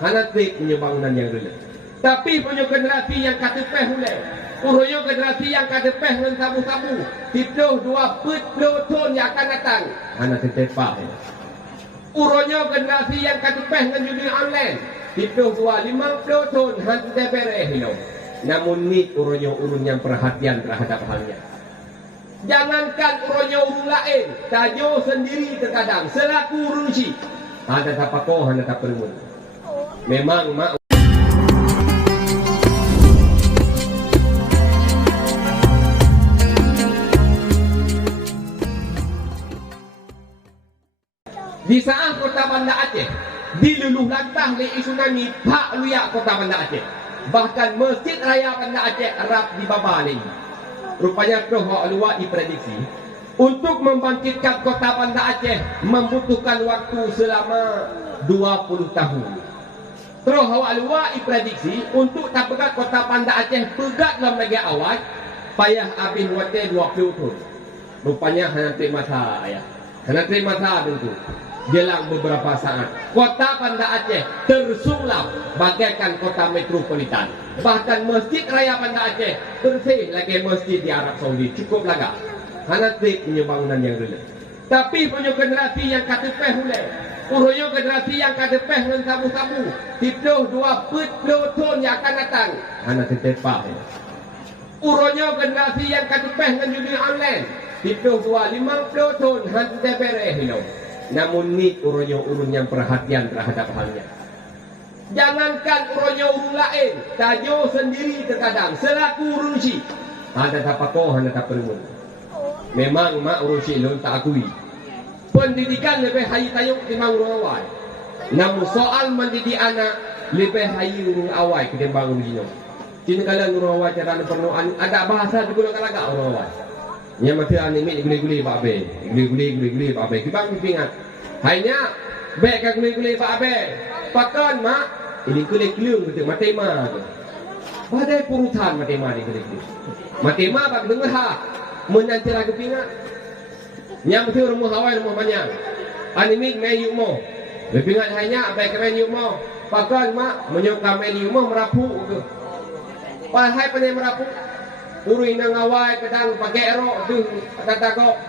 Hanatik punya bangunan yang dulu. Tapi punya generasi yang kata peh mulai. Punya generasi yang kata peh dengan sabu-sabu. Tidur 20 tahun yang akan datang. Hanatik tepak. Punya generasi yang kata peh dengan judi online. Tidur 50 tahun. Hanatik pereh. Namun ni urun yang perhatian terhadap halnya. Jangankan urun lain, tajo sendiri terkadang selaku urusi. Ada tak pakoh, ada tak perlu. Memang mak. Di saat kota Banda Aceh diluluh lantang oleh tsunami Pak Luyak kota Banda Aceh. Bahkan Masjid Raya Banda Aceh erap dibabali. Rupanya Prof. Luak diprediksi untuk membangkitkan kota Banda Aceh membutuhkan waktu selama 20 tahun. Terus Luak diprediksi untuk tak pegat kota Banda Aceh pegat dalam lagi awal payah habis waktu 20 tahun. Rupanya hanya terima masa ayah. Hanya terima masa tentu. Jelang beberapa saat kota Banda Aceh tersulap bagaikan kota metropolitan. Bahkan Masjid Raya Banda Aceh bersih lagi masjid di Arab Saudi. Cukup laga. Hanatik punya bangunan yang dulu. Tapi punya generasi yang kata peh mulai. Punya generasi yang kata peh dengan sabu-sabu. Tidur 20 tahun yang akan datang. Hanatik tepak. Punya generasi yang kata peh dengan judi online. Tidur 50 tahun. Hanatik pereh. Namun ni urun yang perhatian terhadap halnya. Jangankan urun lain, tajo sendiri terkadang selaku urusi. Ada tak pakoh, ada tak perlu. Memang mak urusi lon tak akui. Pendidikan lebih hayi tayuk timbang urung awal. Namun soal mendidik anak lebih hayi urung awal ketimbang urusinya. Kini kalau urung awal cara perlu ada bahasa digunakan agak urung awal. Yang mati anime guli-guli Pak Abe. Guli-guli Pak Abe. Kibang ingat. Hanya baik kan guli-guli Pak Abe. Pakan mak ini kulit-kulit betul matema. Padai purutan matema ni kulit-kulit. Matema bak dengar ha. Menanti lagu pingat. Yang betul rumah awal rumah banyak. Anime main yumo. Berpingat hanya baik main yumo. Pakan mak menyokam main yumo merapu ke. Pahai pandai merapu. Urui nang awal kadang pakai erok tu kata kok.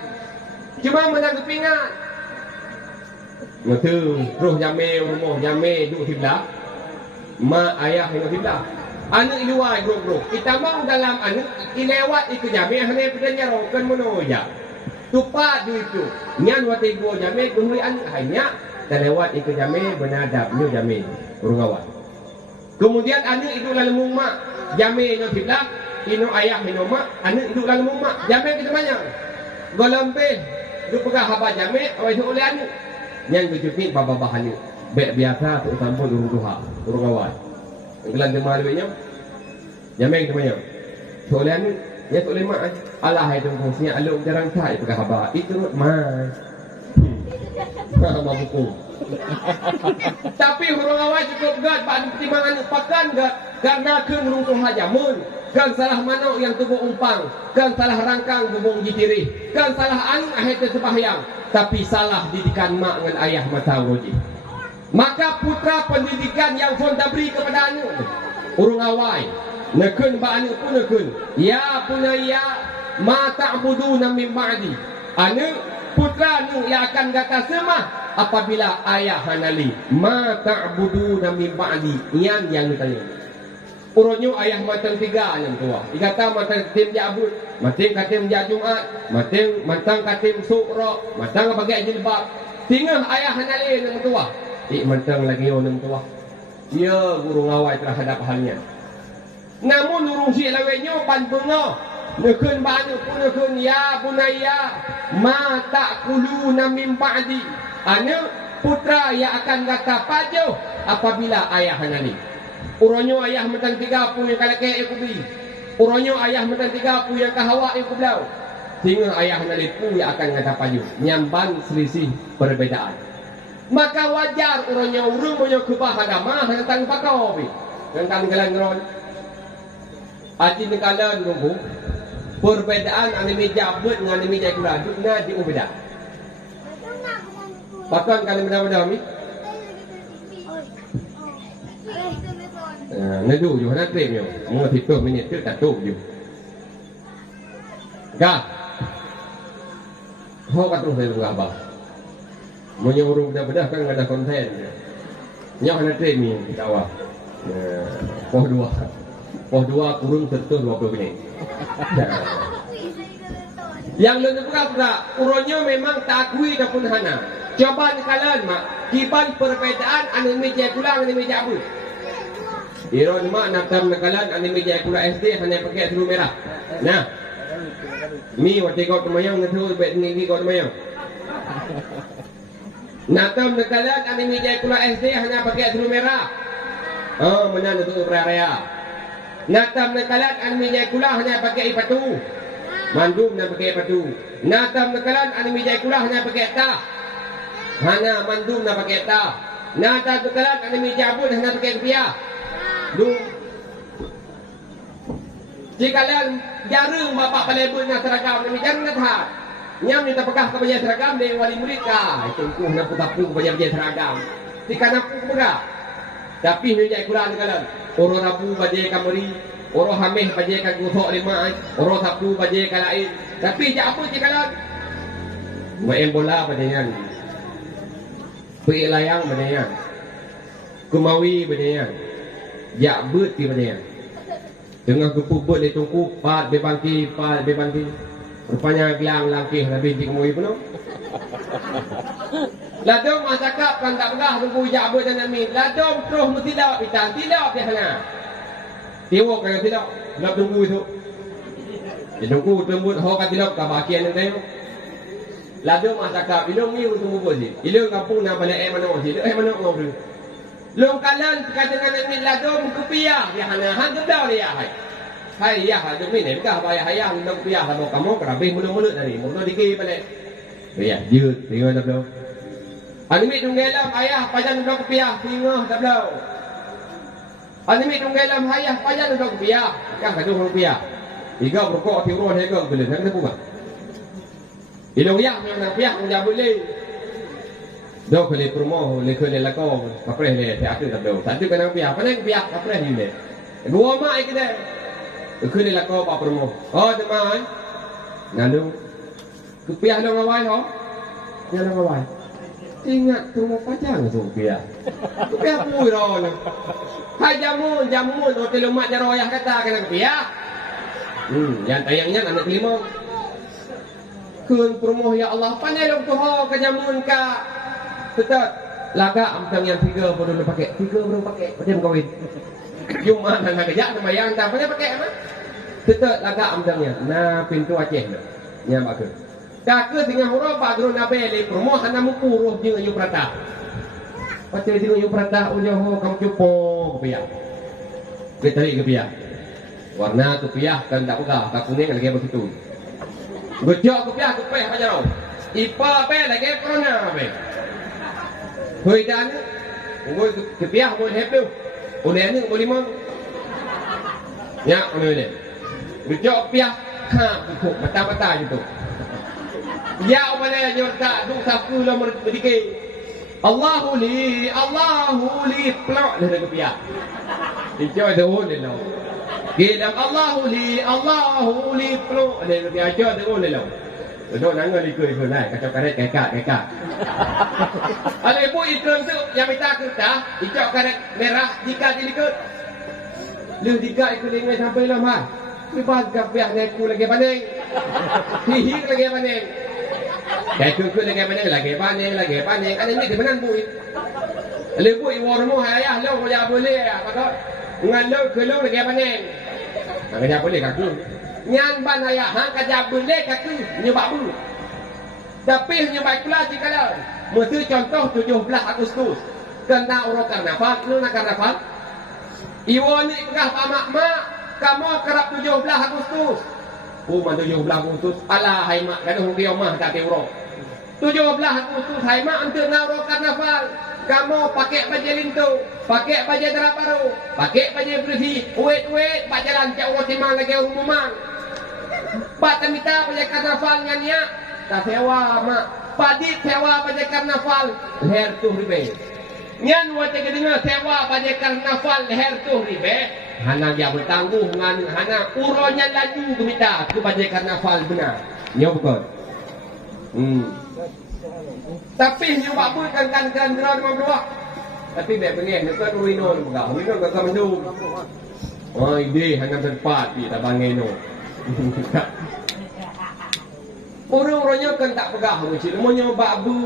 Cuma menang kepingat. Betul, roh jamil rumah jamil duduk sebelah. Mak ayah yang sebelah. Anak luar bro. Kita mau dalam anak ilewat itu jamil hanya pedanya rokan mono ya. Tupat itu. Nyan wati gua jamil gului anak hanya dan lewat itu jamil benadap ni jamil urung awal. Kemudian anak itu lalu mak jamil yang sebelah. Ino ayah minum mak, anak hidup lalu mak. Jamil kita banyak. Golampe, tu pegang haba jamil, awak itu oleh anak. Yang tujuh ni bapa bahan ni. Baik biasa tu sampun urung tuha, urung awal. Gelan jemaah lebihnya. Jamil kita banyak. Tu oleh anak, ya tu oleh mak. Allah itu fungsinya aluk jarang cai pegang haba. Itu mas. Mama buku. Tapi urung awal cukup gad, pak pertimbangan pakan gad. Karena ke urung tuha jamun. Kan salah manuk yang tubuh umpang, kan salah rangkang bubung jitiri, kan salah anak akhir tersebahyang, tapi salah didikan mak dengan ayah mata roji. Maka putra pendidikan yang fonda beri kepada anak urung awai nekun ba anak pun nekun ya punaya ma ta'buduna min ba'di. Anak putra nu yang akan kata semah apabila ayah hanali ma ta'buduna min ba'di yang ditanya. Urunyo ayah matang 3 yang tua. Dikata matang katim jabut, matang katim Jumat, matang katim sukro, matang bagai jilbab. Tinggal ayah hanali yang tua. Matang lagi yang tua. Ya guru ngawai terhadap halnya. Namun urung si lawenyo pantungo. Nekun banyu pun nekun ya bunaya ma ta'kuluna min ba'di. Anak putra yang akan kata pajo apabila ayah hanali. Uronyo ayah mentang 30 yang kalake aku beli. Uronyo ayah mentang 30 yang kahawa aku belau. Sehingga ayah nalipu yang akan ngata payu. Nyamban selisih perbedaan. Maka wajar uronyo urung punya kubah agama tentang pakau bi. Tentang gelan ngeron. Ati nekalan nunggu. Perbedaan anime jabut dengan anime jagura. Dukna di ubeda. Bahkan kalau benda-benda mi. Naduอยู่นะเตรียมอยู่มึงผิดตัวไม่เนี่ยตัดตู้อยู่กะเขาก็ต้องใส่ลูกapa menyuruh bedah-bedah kan ada konten yang ada training kita awak pos 2 kurung serta 20 minit yang lain pula urunnya memang takui dan pun hana coba kalian mak kiban perbezaan anu meja pulang anu meja abu iron mak nak tam nakalan anu meja pula SD hanya pakai seluruh merah nah mi waktu kau temayang nanti bet ni kau temayang natam nakalan anu meja pula SD hanya pakai seluruh merah oh mana untuk raya natam nakalan anu meja pula hanya pakai ipatu mandum nak pakai ipatu natam nakalan anu meja pula hanya pakai tah hana mandum nak pakai tah natam nakalan anu meja pun hanya pakai kepiah lu jika kalian jarang bapak pelebur nak seragam demi jarang nak hat nyam ni terpekah ke baju seragam dengan wali murid kah itu ku nak putapu ke baju seragam jika nak pegah tapi ni jadi Quran kalian orang rabu baju kamari orang hamil baju kan gosok lima orang sabtu baju kan lain tapi jak apa jika kalian main bola badannya pergi layang badannya kumawi badannya jak beut di badannya dengan kepubut di tungku pat bebangki rupanya gelang langkih lebih di kemui penuh ladom masakap kan tak pegah tunggu jak beut dan amin ladom terus mesti lawak pitan tidak dia hana tiwok kan tidak nak tunggu itu di tunggu tembut ho kan tidak ka bakian yang tayo ladom masakap ilung ni tunggu bosi ilung kampung nak balik mana bosi mana ngobrol long kalan kata dengan amin ladom kepiah dia hana han gedau dia hai ya ha demi ni bukan bayar hayang dong kepiah sama kamu kerabih mulut-mulut tadi mulut dikit balik ya jut tengok tak belum animi tunggalam ayah pajan dong kepiah tengok tak belum animi tunggalam ayah pajan dong kepiah kan kadu kepiah tiga rokok tiuron hega boleh nak buka ilong ya nak kepiah enggak boleh dok le promo le kene la ko kapre le teatro tablo satu kana pia panen pia kapre ni le dua mai kita kene la ko pa promo oh de mai nalu ku pia lo ngawai ho ya lo ngawai ingat promo pajang tu pia ku pia pui ro le hai jamu do telo mak jaro ya kata kana pia yang tayangnya anak kelima kun promo ya Allah panen lo tu ho ka jamun ka tetap laga amtang yang 3 baru pakai 3 baru pakai macam kawin Jumat dan kerja sama yang tak boleh pakai apa tetap laga amtangnya nah pintu Aceh nya bagus tak ke dengan huruf pak guru nabe le promo hana mupuruh jeung yu prata pace jeung yu prata udah ho kamu cupo kepiah ketari kepiah warna kepiah kan tak pegah tak kuning lagi begitu gojok kepiah kepeh aja ro ipa pe lagi corona pe Hoi dan ngoi kepiah ngoi hep tu. Oleh ni boleh mang. Ya, oleh ni. Bijak piah ha kuk mata-mata gitu. Ya boleh nyurta du sapu la berdike. Allahu li plak dah kepiah. Dijak tu oleh lo. Gilam Allahu li plak dah kepiah ajak tu oleh lo. Duduk nangga likui pun lah, kacau karet kekak. Kalau ibu ikram tu yang minta kertas, hijau karet merah, jika dilikut. Lu jika ikut lingkai sampai lemah. Lepas kapiah neku lagi paning. Hihik lagi paning. Kekuk lagi paning. Ada ni di mana bu? Kalau ibu ibu ayah lu boleh boleh ya, kata ngan lu kelung lagi paning. Kerja boleh kaku. Nyan ban ayah hang kerja boleh kaku nyebab bu. Tapi nyebab pula jika lah. Mesti contoh 17 Agustus. Kena orang karnaval, lu nak karnaval. Iwan ni kah pamak mak, kamu kerap 17 Agustus. Man 17 Agustus. Alah hai mak, kada hong kiau mah tak teuro. 17 Agustus hai mak untuk nauro karnaval. Kamu pakai baju lintu, pakai baju darah baru, pakai baju bersih, wait, pak jalan cak orang timang lagi umuman. Pak temita baju karnaval nyanyi, tak sewa mak. Padit sewa baju karnaval, leher tu ribe. Nyan wate kedengar sewa pada karnaval leher tu ribe. Hana dia bertangguh dengan hana uronya laju ke minta kepada karnaval benar. Nya bukan. Tapi nyo buat pun kan geran berdua. Tapi baik pengen nak ruino bukan. Ruino gak mendung. Oh ide hana tempat di tabangeno. Orang-orangnya kan tak pegah macam namanya babu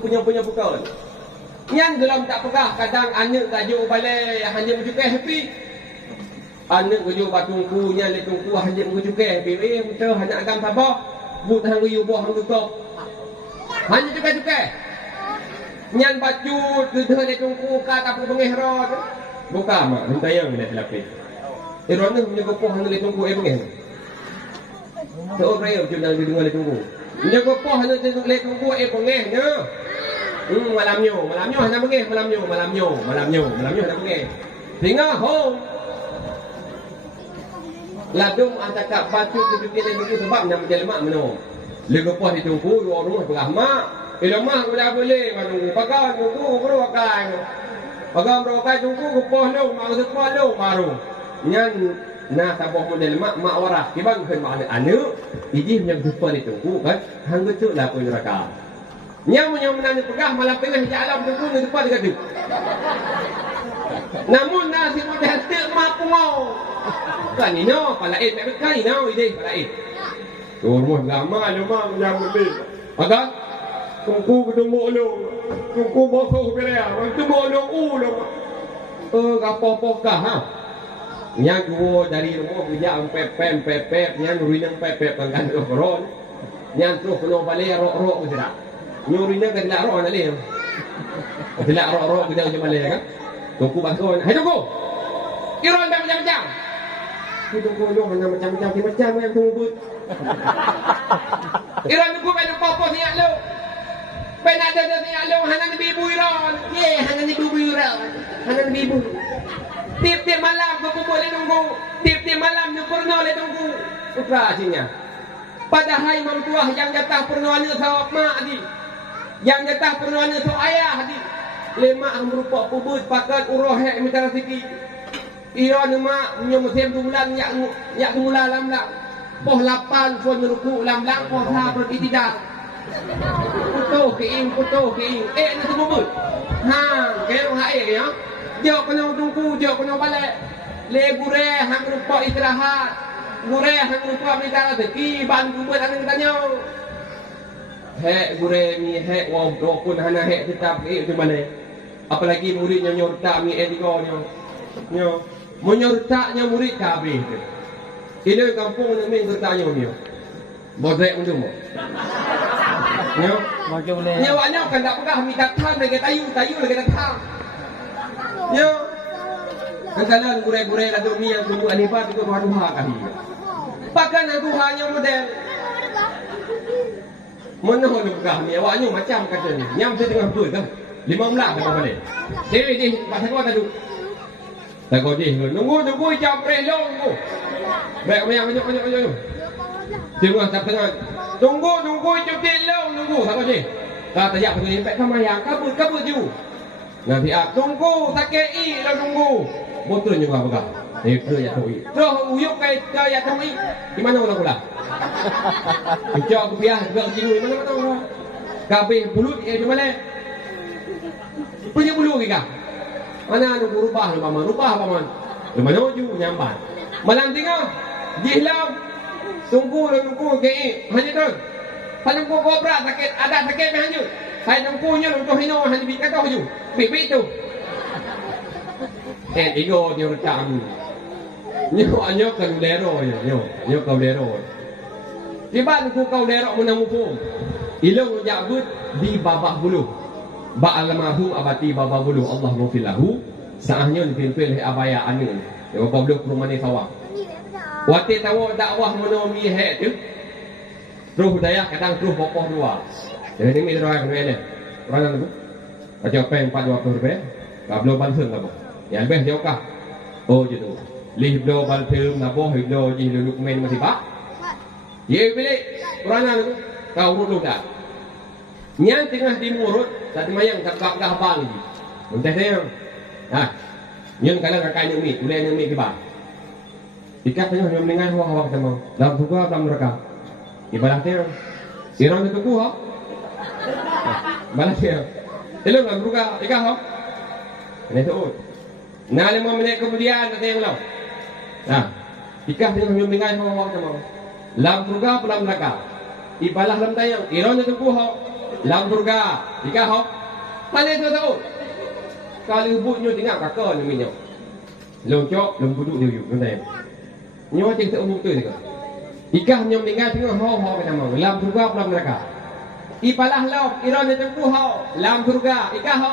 punya bukan. Yang dalam tak pegah kadang anak gajuk balai hanya mencukai happy. Anak gajuk batungku nya le tungku hanya mencukai happy. Betul hanya agam sabar. But hang riu buah hang tutup. Hanya cukai-cukai. Nyan bacut gedhe le tungku ka tak pengeh rod. Buka mak hentayang dah lapis. Irona punya gopoh hang le tungku pengeh. Seorang yang cuma dengar le tunggu. Dia gopoh hanya le tunggu pengeh nya. Malamnya hanya pengeh malamnya hanya pengeh. Sehingga home. Ladung antara batu tu kita ni sebab nama jelmak meno. Le gopoh di tunggu dua rumah berahmak. Mak dah boleh menunggu. Pakai tunggu bro pakai. Pakai bro pakai tunggu gopoh lu, mau sekolah lu baru. Nyan nah sabah model mak waras kibang keun mak anu idi yang jumpa di tunggu kan hang betul lah pun neraka nya menang pegah malah tengah jalan tunggu di depan dekat tu namun nasi model tek mak pungau kan ini no palaid mek kai no ide palaid rumah lama lu mak yang beli agak tunggu ketemu lu tunggu bosok berea ketemu lu apa-apa kah ha Yang dua dari rumah kerja pepep yang ruinang pepep kan koron yang terus kena balik rok ke tidak nyurinya ke tidak rok nanti tidak rok kita macam balik kan tunggu bantuan hai tunggu iron dah macam-macam tunggu mana macam-macam yang tunggu iron tunggu pada apa siap lu pada ada siap lu hana ni bibu iron hana ni bibu iron hana ni bibu Tiap-tiap malam aku boleh tunggu. Tiap-tiap malam aku pernah boleh tunggu. Putra asyiknya. Padahal imam tua yang jatah pernah anak sawak mak di. Yang jatah pernah anak sawak ayah di. Lemak yang berupa kubus pakat urohek minta rezeki. Ia nama punya musim bulan yak mula lamlang. Poh 8 pun meruku lamlang poh 3 beritidak. Putuh keing. Ni semua but. Kaya orang air ya. Jok kena tunggu, jok kena balik. Le gure hang rupa istirahat. Gure hang rupa minta rezeki, bantu buat anak tanya. Hek gure mi hek wow dokun hana hek tetap tu mana. Apalagi muridnya nyorta mi ediko nyo. Menyortaknya murid kabeh. Ini kampung ni bertanya dia. Bodek untung. Nyo. Nyawanya kan tak pegah mi datang lagi tayu lagi datang. Yo, kedalam gure-gure la dumi yang tunggu anifat itu duha kali. Pakan duhanya model. Mana kami awaknya macam katanya. Nyam setengah betul kan. 15 kata balik. Di pasal kau tadi. Tak kau di. Nunggu jam relong tu. Baik yang banyak. Tengok setengah. Tunggu cuti long nunggu tak kau di. Kata jak pergi sampai kamar yang kabut ju. Nanti tunggu sakei lah tunggu. Betul juga bukan. Itu ya tu. Terus uyuk kaya kami. Di mana orang pula? Kecok aku biar juga sini mana orang. Kabeh bulut di mana? Punya bulu ke? Mana nunggu rubah paman. Di mana ju nyambat. Malam tengah jihlam. Tunggu kei. Hanya tu. Paling kobra sakit ada sakit hanya. Saya tunggunya untuk hino hanya bikin kau ju. Bibit tu. Ego dia recam. Nyo kan lero nyo kau lero. Di ban ku kau lero menamupu. Ilong jabut di babah bulu. Ba almarhum abati babah bulu Allah maghfirlahu. Saahnya dipimpin oleh abaya anu. Dia bawa bulu ke rumah ni sawah. Wati tahu dakwah menombi hek tu. Terus daya kadang terus bokoh dua. Jadi ni orang ni. Orang tu. Macam pen 420 rupiah. Kablo bansun apa? Yang lebih jauh kah? Oh gitu. Liblo bansun nabo hiblo jadi dokumen masih pak. Ye bilik orang tu kau urut dah. Yang tengah dimurut tadi mayang tak gah bang. Muntah dia. Nyun kalang kakak nyumi, ulai nyumi kibar. Ikat tanya nyum dengan hawa kita mau. Dalam surga dalam neraka. Ibadah dia. Sirang itu kuah. Balas dia. Telo dalam surga ikat ho. Ini tu. Nah 5 menit kemudian kata yang lain. Ikat tanya nyum dengan hawa kita mau. Dalam surga dalam neraka. Ibadah dalam tayang. Irang itu kuah. Dalam surga ikat ho. Tanya itu tu. Kalau ibunya tinggal kakak ni minyak. Locok, lembuduk dia yuk, kata. Nyawa cik tak umum tu ni. Ikah nyom tinggal tengok ho kata mau. Lam surga dalam neraka. Ipalah lauk, iranya tempuh ho. Lam surga, ikah ho.